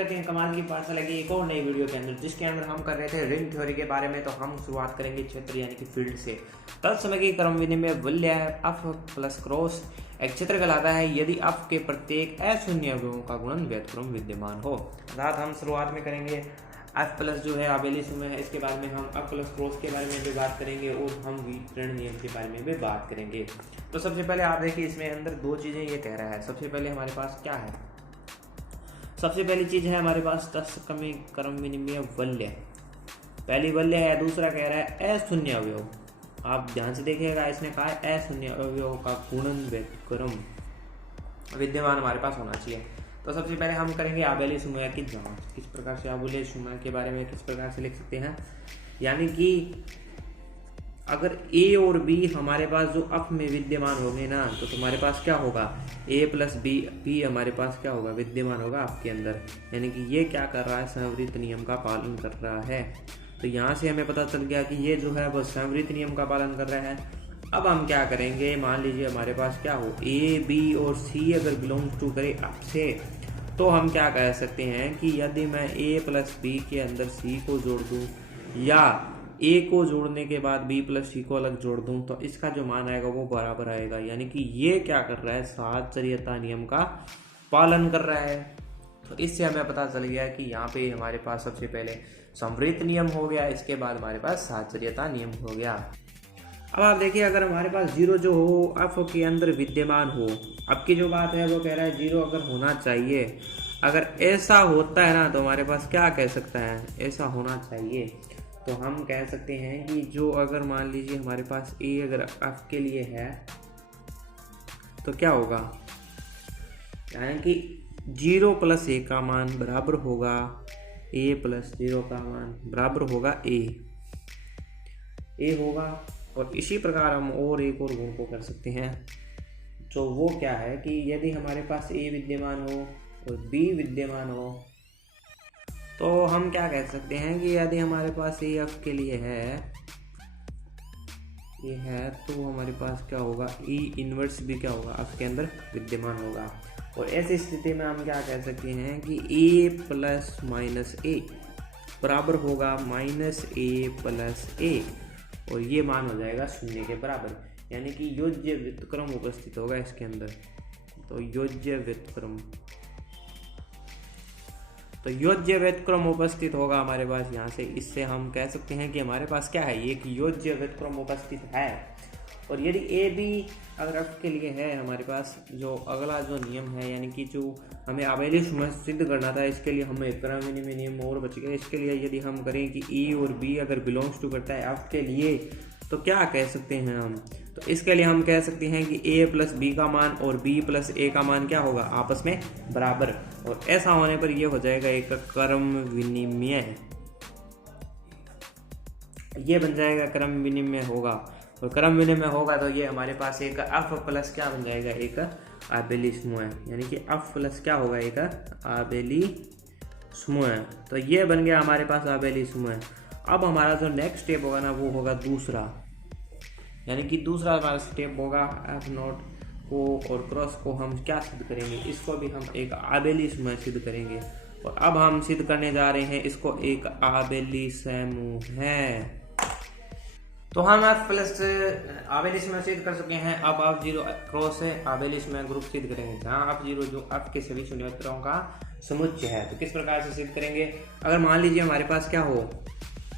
करते हैं कमाल की पाठशाला की एक और नई वीडियो के अंदर, जिसके अंदर हम कर रहे थे रिंग थ्योरी के बारे में। तो हम शुरुआत करेंगे क्षेत्र यानी कि फील्ड से। तत्समय की क्रम विनिमय वल्य अफ प्लस क्रॉस एक क्षेत्र कहलाता है यदि अफ के प्रत्येक अशून्य अवयवों का गुणन व्युत्क्रम विद्यमान हो। अर्थात हम शुरुआत में करेंगे एफ प्लस जो है आबेली समय है, इसके बारे में हम एफ प्लस क्रॉस के बारे में भी बात करेंगे और हम वितरण नियम के बारे में भी बात करेंगे। तो सबसे पहले आप देखिए, इसमें अंदर दो चीज़ें ये कह रहा है। सबसे पहले हमारे पास क्या है, सबसे पहली चीज़ है हमारे पास तत्समय क्रम विनिमय वल्य, पहली वल्य है। दूसरा कह रहा है अशून्य अवयव। आप ध्यान से देखिएगा, इसने कहा है अशून्य अवयव का गुणन व्युत्क्रम विद्यमान हमारे पास होना चाहिए। तो सबसे पहले हम करेंगे आबेली समय की जांच। किस प्रकार से आबेली समय के बारे में किस प्रकार से लिख सकते हैं, यानी कि अगर ए और बी हमारे पास जो अफ में विद्यमान होंगे ना, तो तुम्हारे पास क्या होगा, ए प्लस बी हमारे पास क्या होगा, विद्यमान होगा आपके अंदर। यानी कि ये क्या कर रहा है, संवृत्त नियम का पालन कर रहा है। तो यहाँ से हमें पता चल गया कि ये जो है वो संवृत्त नियम का पालन कर रहा है। अब हम क्या करेंगे, मान लीजिए हमारे पास क्या हो, ए बी और सी अगर बिलोंग्स टू करे अफ से, तो हम क्या कह सकते हैं कि यदि मैं ए प्लस बी के अंदर सी को जोड़ दूँ या ए को जोड़ने के बाद बी प्लस सी को अलग जोड़ दूं, तो इसका जो मान आएगा वो बराबर आएगा। यानी कि ये क्या कर रहा है, साहचर्यता नियम का पालन कर रहा है। तो इससे हमें पता चल गया कि यहाँ पे हमारे पास सबसे पहले संवृत्त नियम हो गया, इसके बाद हमारे पास साहचर्यता नियम हो गया। अब आप देखिए, अगर हमारे पास जीरो जो हो एफ के अंदर विद्यमान हो, अब की जो बात है वो कह रहा है जीरो अगर होना चाहिए। अगर ऐसा होता है ना, तो हमारे पास क्या कह सकता है, ऐसा होना चाहिए। तो हम कह सकते हैं कि जो अगर मान लीजिए हमारे पास ए अगर एफ के लिए है तो क्या होगा, यानी कि 0 प्लस ए का मान बराबर होगा ए प्लस 0 का मान बराबर होगा ए होगा। और इसी प्रकार हम और एक और गुण को कर सकते हैं, जो वो क्या है कि यदि हमारे पास ए विद्यमान हो और बी विद्यमान हो, तो हम क्या कह सकते हैं कि यदि हमारे पास ए एफ के लिए है, ये है, तो हमारे पास क्या होगा, ई इनवर्स भी क्या होगा, एफ के अंदर विद्यमान होगा। और ऐसी स्थिति में हम क्या कह सकते हैं कि ए प्लस माइनस ए बराबर होगा माइनस ए प्लस ए, और ये मान हो जाएगा 0 के बराबर। यानी कि योज्य व्युत्क्रम उपस्थित होगा इसके अंदर। तो योज्य व्युत्क्रम उपस्थित होगा हमारे पास यहाँ से। इससे हम कह सकते हैं कि हमारे पास क्या है, एक योज्य व्युत्क्रम उपस्थित है। और यदि ए बी अगर एफ के लिए है हमारे पास, जो अगला जो नियम है, यानी कि जो हमें आबेली समय सिद्ध करना था, इसके लिए हमें क्रम विनिमय नियम और बच गया। इसके लिए यदि हम करें कि ए और बी अगर बिलोंग्स टू करता है एफ के लिए, तो क्या कह सकते हैं हम, तो इसके लिए हम कह सकते हैं कि ए प्लस बी का मान और बी प्लस ए का मान क्या होगा, आपस में बराबर। और ऐसा होने पर यह हो जाएगा एक क्रम विनिमय, ये बन जाएगा क्रम विनिमय होगा। और क्रम विनिमय होगा तो ये हमारे पास एक एफ प्लस क्या बन जाएगा, एक आबेली समूह, यानी कि एफ प्लस क्या होगा, एक आबेली समूह। तो ये बन गया हमारे पास आबेली समूह। अब हमारा जो नेक्स्ट स्टेप होगा ना, वो होगा दूसरा, यानी कि दूसरा हमारा स्टेप होगा एफ नॉट को और क्रॉस को हम क्या सिद्ध करेंगे, इसको भी हम एक आबेली समूह सिद्ध करेंगे। और अब हम सिद्ध करने जा रहे हैं इसको एक आबेली समूह है। तो हम एफ प्लस आबेली समूह सिद्ध कर चुके हैं। अब आप जीरो क्रॉस है आबेली समूह ग्रुप सिद्ध करेंगे, जहाँ आप जीरो जो एफ के सभी शून्योत्तरों का समुच्चय है। तो किस प्रकार से सिद्ध करेंगे, अगर मान लीजिए हमारे पास क्या हो,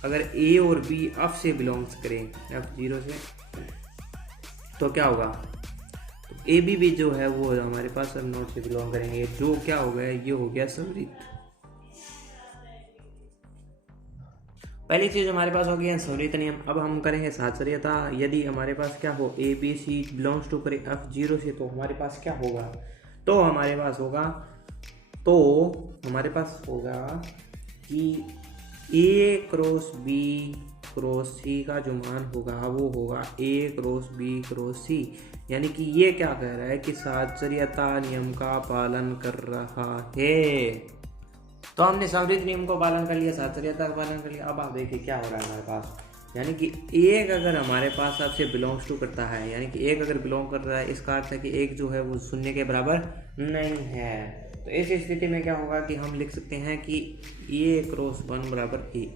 अगर ए और बी एफ से बिलोंग्स करें, एफ जीरो से, तो क्या होगा, तो ए बी भी जो है वो हमारे पास एफ नॉट से बिलोंग करेंगे, जो क्या हो गया, ये हो गया संवृत्त। पहली चीज हमारे पास हो गया संवृत्त नियम। अब हम करेंगे साहचर्यता। यदि हमारे पास क्या हो, A B C belongs to करे एफ जीरो से, तो हमारे पास क्या होगा, तो हमारे पास होगा कि ए क्रॉस बी क्रॉस सी का जो मान होगा वो होगा ए क्रॉस बी क्रॉस सी। यानी कि ये क्या कह रहा है कि साहचर्यता नियम का पालन कर रहा है। तो हमने संवृत्त नियम को पालन कर लिया, साहचर्यता का पालन कर लिया। अब आप देखिए क्या हो रहा है हमारे पास, यानी कि एक अगर हमारे पास आपसे बिलोंग्स टू करता है, यानी कि एक अगर बिलोंग कर रहा है, इसका अर्थ है कि एक जो है वो शून्य के बराबर नहीं है। तो ऐसी स्थिति में क्या होगा कि हम लिख सकते हैं कि ए क्रॉस 1 बराबर ए।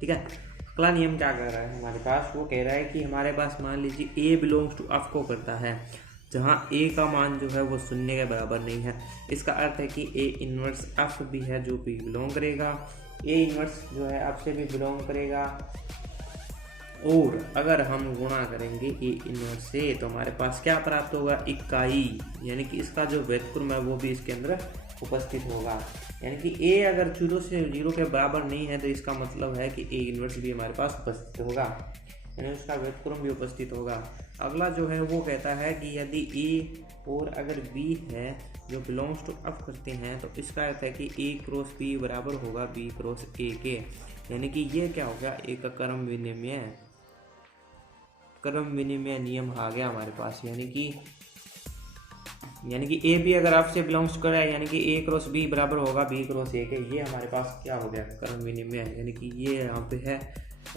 ठीक है, अगला नियम क्या कह रहा है हमारे पास, वो कह रहा है कि हमारे पास मान लीजिए ए बिलोंग्स टू एफ को करता है, जहाँ ए का मान जो है वो 0 के बराबर नहीं है। इसका अर्थ है कि ए इनवर्स एफ भी है जो भी बिलोंग करेगा, ए इनवर्स जो है एफ से भी बिलोंग करेगा। और अगर हम गुणा करेंगे ए इनवर्स से तो हमारे पास क्या प्राप्त होगा, इकाई, यानी कि इसका जो व्युत्क्रम है वो भी इसके अंदर उपस्थित होगा। यानी कि ए अगर 0 से 0 के बराबर नहीं है तो इसका मतलब है कि ए इनवर्स भी हमारे पास उपस्थित होगा, यानी उसका व्युत्क्रम भी उपस्थित होगा। अगला जो है वो कहता है कि यदि ए और अगर बी है जो बिलोंग्स टू एफ करते हैं तो इसका अर्थ है कि ए क्रॉस बी बराबर होगा बी क्रॉस ए के, यानी कि ये क्या हो गया, एक क्रम विनिमय नियम आ गया हमारे पास। यानी कि ए बी अगर एफ से बिलोंग्स कर रहा है, यानी कि ए क्रॉस बी बराबर होगा बी क्रॉस ए के, ये हमारे पास क्या हो गया, क्रम विनिमय। यानी कि ये यहाँ पे है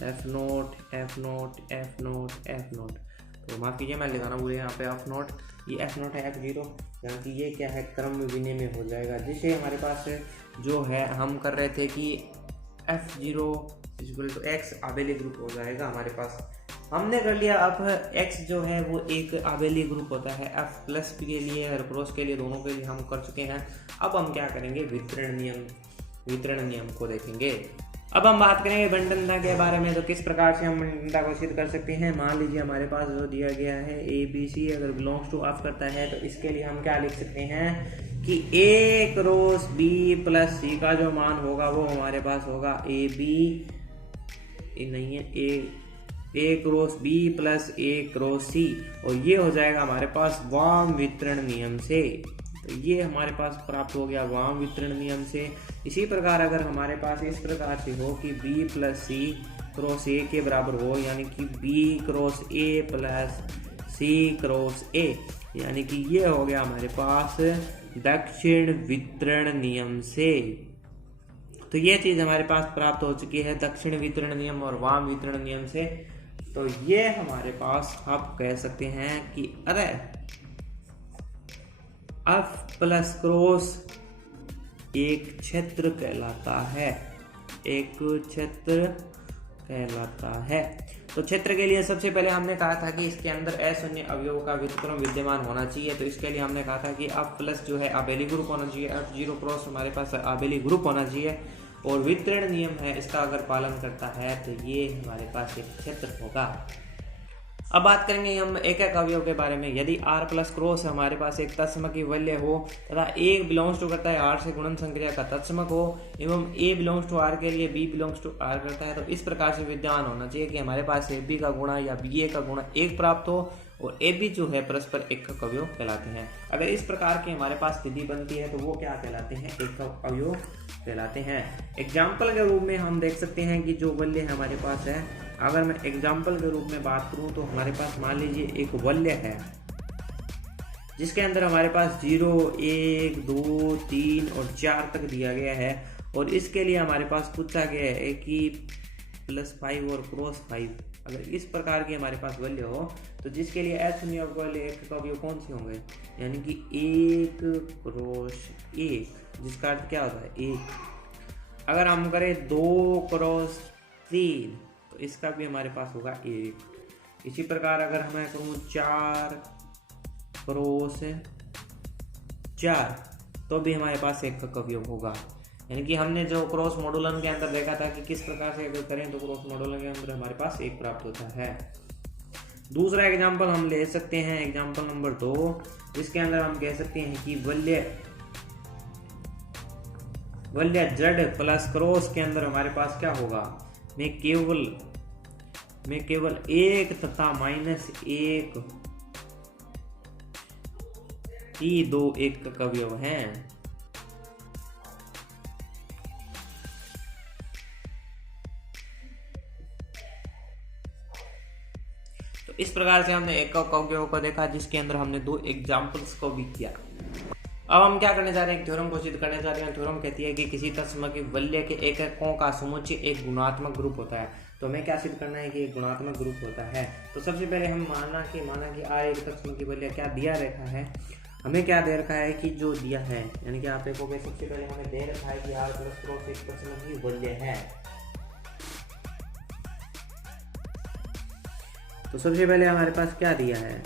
F note F note F note F note, तो माफ़ कीजिए मैं लिखाना भूल यहाँ पे एफ नोट, ये एफ नोट है F0, यानी कि ये क्या है, क्रम विनिमय हो जाएगा। जिसे हमारे पास जो है हम कर रहे थे कि F0 = x आबेली ग्रुप हो जाएगा हमारे पास, हमने कर लिया। अब x जो है वो एक आबेली ग्रुप होता है, f प्लस के लिए और क्रॉस के लिए, दोनों के लिए हम कर चुके हैं। अब हम क्या करेंगे, वितरण नियम को देखेंगे। अब हम बात करेंगे बंटनता के बारे में, तो किस प्रकार से हम बंटनता को सिद्ध कर सकते हैं। मान लीजिए हमारे पास जो दिया गया है ए बी सी अगर बिलोंग्स टू एफ करता है तो इसके लिए हम क्या लिख सकते हैं कि ए क्रॉस बी प्लस सी का जो मान होगा वो हमारे पास होगा ए बी नहीं है ए क्रॉस बी प्लस ए क्रॉस सी, और ये हो जाएगा हमारे पास वाम वितरण नियम से। तो ये हमारे पास प्राप्त हो गया वाम वितरण नियम से। इसी प्रकार अगर हमारे पास इस प्रकार से हो कि b plus C cross A के बराबर हो, यानी कि b cross A plus C cross A, यानी कि ये हो गया हमारे पास दक्षिण वितरण नियम से। तो ये चीज हमारे पास प्राप्त हो चुकी है दक्षिण वितरण नियम और वाम वितरण नियम से। तो ये हमारे पास आप कह सकते हैं कि अरे एफ प्लस क्रॉस एक क्षेत्र कहलाता है, एक क्षेत्र कहलाता है। तो क्षेत्र के लिए सबसे पहले हमने कहा था कि इसके अंदर अशून्य अवयवों का व्युत्क्रम विद्यमान होना चाहिए। तो इसके लिए हमने कहा था कि एफ प्लस जो है आबेली ग्रुप होना चाहिए, F0 क्रॉस हमारे पास आबेली ग्रुप होना चाहिए, और वितरण नियम है इसका अगर पालन करता है तो ये हमारे पास एक क्षेत्र होगा। अब बात करेंगे हम एक एक अवयव के बारे में। यदि r प्लस क्रॉस हमारे पास एक तत्समक की वल्य हो तथा a बिलोंग्स टू करता है r से गुणन संक्रिया का तत्समक हो एवं a बिलोंग्स टू r के लिए b बिलोंग्स टू r करता है, तो इस प्रकार से विद्यमान होना चाहिए कि हमारे पास ab का गुणा या ba का गुणा 1 प्राप्त हो और ab जो है परस्पर एकक अवयव कहलाते हैं। अगर इस प्रकार की हमारे पास स्थिति बनती है तो वो क्या कहलाते हैं, एकक अवयव कहलाते हैं। एग्जाम्पल के रूप में हम देख सकते हैं कि जो वल्य हमारे पास है, अगर मैं एग्जाम्पल के रूप में बात करूं तो हमारे पास मान लीजिए एक वल्य है जिसके अंदर हमारे पास 0, 1, 2, 3 और 4 तक दिया गया है, और इसके लिए हमारे पास पूछा गया है कि +5 और क्रॉस 5। अगर इस प्रकार की हमारे पास वल्य हो तो जिसके लिए अशून्य अवयव कौन से होंगे, यानी कि 1 क्रॉस 1, जिसका अर्थ क्या होता है 1। अगर हम करें 2 क्रॉस 3 तो इसका भी हमारे पास होगा 1। इसी प्रकार अगर मैं करूँ 4 क्रॉस 4 तो भी हमारे पास एकक अवयव होगा। यानी कि हमने जो क्रॉस मॉडुलन के अंदर देखा था कि किस प्रकार से अगर करें तो क्रॉस मॉडुलन के अंदर हमारे पास 1 प्राप्त होता है। दूसरा एग्जाम्पल हम ले सकते हैं, एग्जाम्पल नंबर 2, जिसके अंदर हम कह सकते हैं कि वल्य z प्लस क्रॉस के अंदर हमारे पास क्या होगा, में केवल 1 तथा -1 ही 2 एकक अवयव हैं। तो इस प्रकार से हमने एकक अवयव को देखा जिसके अंदर हमने 2 एग्जाम्पल्स को भी किया। अब हम क्या करने जा रहे हैं, थ्योरम को सिद्ध करने जा रहे हैं। थ्योरम कहती है कि किसी तत्समक की वल्य के एककों का समुच्चय एक गुणात्मक ग्रुप होता है। तो हमें क्या सिद्ध करना है कि एक गुणात्मक ग्रुप होता है। तो सबसे पहले हम माना कि R एक तत्समक की वल्य क्या दिया रखा है, हमें क्या दे रखा है कि जो दिया है, यानी कि आप देखोगे सबसे पहले हमें दे रखा है कि r प्लस क्रॉस एक तत्समक वल्य है। तो सबसे पहले हमारे पास क्या दिया है,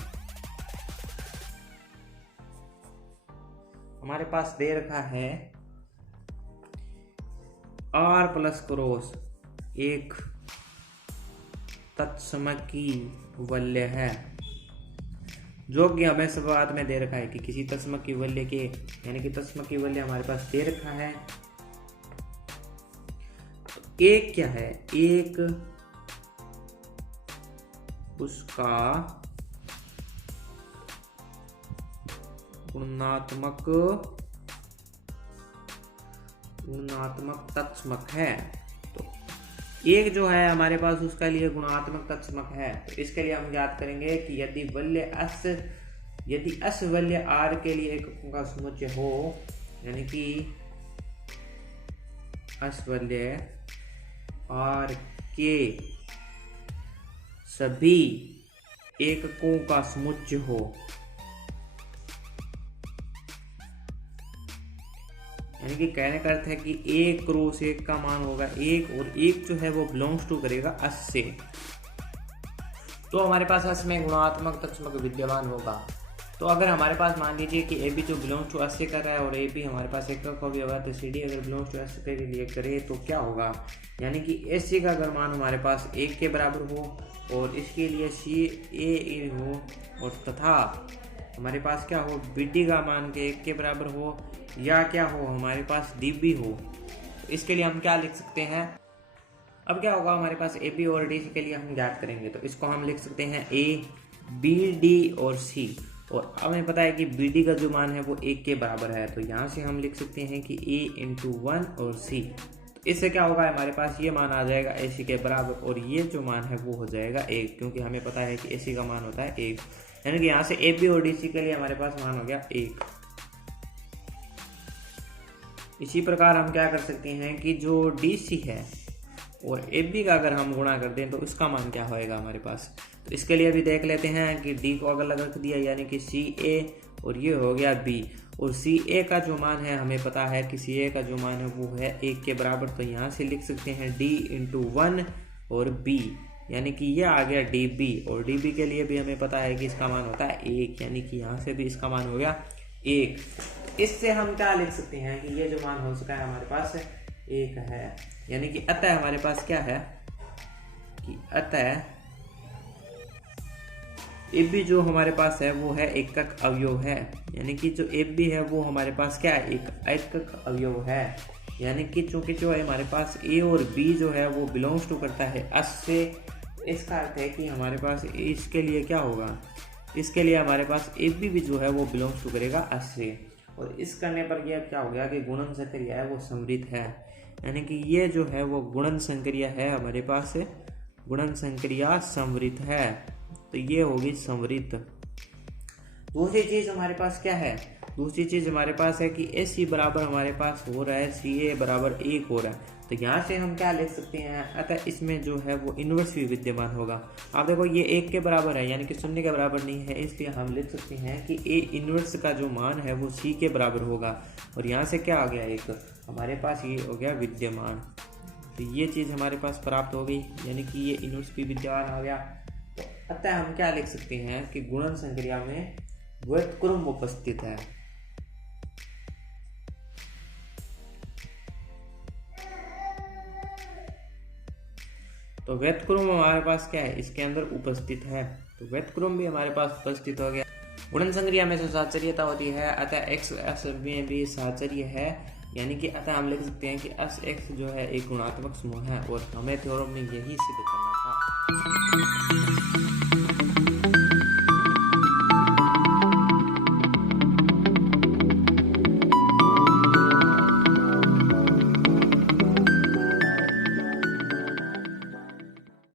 हमारे पास दे रखा है r प्लस क्रॉस एक तत्समकी वल्य है, जो कि हमें शुरुआत में दे रखा है कि किसी तत्समकी वल्य के, यानी कि तत्समकी वल्य हमारे पास दे रखा है। तो एक क्या है, एक उसका गुणात्मक तत्समक है। तो एक जो है हमारे पास उसका लिए गुणात्मक तत्समक है। तो इसके लिए हम याद करेंगे कि यदि अस वल्य r के लिए एककों का समुच्चय हो, यानी कि अस वल्य r के सभी एककों का समुच्चय हो, यानी कि कहने का अर्थ है कि एक क्रॉस एक का मान होगा एक, और एक जो है वो बिलोंग्स टू करेगा अस से। तो हमारे पास अस में गुणात्मक तत्समक विद्यमान होगा। तो अगर हमारे पास मान लीजिए कि ए बी जो बिलोंग्स टू अस से कर रहा है और ए बी हमारे पास एक का भी होगा, तो सी डी अगर बिलोंग्स टू अस के लिए करे तो क्या होगा, यानी कि एस सी का अगर मान हमारे पास एक के बराबर हो और इसके लिए सी ए हो, और तथा हमारे पास क्या हो, बी डी का मान के एक के बराबर हो, या क्या हो हमारे पास डी बी हो। तो इसके लिए हम क्या लिख सकते हैं, अब क्या होगा हमारे पास ए बी और डी सी के लिए हम ज्ञात करेंगे। तो इसको हम लिख सकते हैं ए बी डी और सी, और हमें पता है कि बी डी का जो मान है वो एक के बराबर है। तो यहाँ से हम लिख सकते हैं कि ए इंटू 1 और सी। तो इससे क्या होगा, हमारे पास ये मान आ जाएगा ए सी के बराबर, और ये जो मान है वो हो जाएगा 1, क्योंकि हमें पता है कि ए सी का मान होता है 1। यानी कि यहाँ से ए बी और डी सी के लिए हमारे पास मान हो गया 1। इसी प्रकार हम क्या कर सकते हैं कि जो डी सी है और ए बी का अगर हम गुणा कर दें तो इसका मान क्या होएगा हमारे पास। तो इसके लिए भी देख लेते हैं कि डी को अगर रख दिया, यानी कि सी ए, और ये हो गया बी, और सी ए का जो मान है हमें पता है कि सी ए का जो मान है वो है 1 के बराबर। तो यहाँ से लिख सकते हैं डी इंटू 1 और बी, यानी कि ये आ गया डी बी, और डी बी के लिए भी हमें पता है कि इसका मान होता है 1, यानी कि यहाँ से भी इसका मान हो गया 1। इससे हम क्या लिख सकते हैं कि ये जो मान हो सका है हमारे पास 1 है, यानी कि अतः हमारे पास क्या है कि अतः ए बी जो हमारे पास है वो है एकक अवयव है, यानी कि जो ए बी है वो हमारे पास क्या है, एक एकक अवयव है। यानी कि चूंकि जो है हमारे पास ए और बी जो है वो बिलोंग्स टू करता है अस से, इसका अर्थ है कि हमारे पास इसके लिए क्या होगा, इसके लिए हमारे पास ए बी भी जो है वो बिलोंग्स टू करेगा अस से। और इस करने पर यह क्या हो गया कि गुणन संक्रिया है वो समृद्ध है, यानी कि ये जो है वो गुणन संक्रिया है हमारे पास, गुणन संक्रिया समृद्ध है। तो ये होगी समृद्ध। दूसरी चीज हमारे पास क्या है, दूसरी चीज हमारे पास है कि ए सी बराबर हमारे पास हो रहा है सी ए बराबर 1 हो रहा है। तो यहाँ से हम क्या लिख सकते हैं, अतः इसमें जो है वो इनवर्स भी विद्यमान होगा। आप देखो ये 1 के बराबर है, यानी कि 0 के बराबर नहीं है, इसलिए हम लिख सकते हैं कि ए इनवर्स का जो मान है वो सी के बराबर होगा। और यहाँ से क्या आ गया, एक हमारे पास ये हो गया विद्यमान। तो ये चीज़ हमारे पास प्राप्त हो गई, यानी कि ये इनवर्स भी विद्यमान आ गया। तो अतः हम क्या लिख सकते हैं कि गुणन संक्रिया में व्युत्क्रम उपस्थित है। तो व्युत्क्रम हमारे पास क्या है, इसके अंदर उपस्थित है। तो व्युत्क्रम भी हमारे पास उपस्थित हो गया। गुणन संक्रिया में जो साहचर्यता होती है, अतः एक्स एस में भी साहचर्य है, यानी कि अतः हम लिख सकते हैं कि एस एक्स जो है एक गुणात्मक समूह है। और हमें थ्योरम में यही सिद्ध करना था।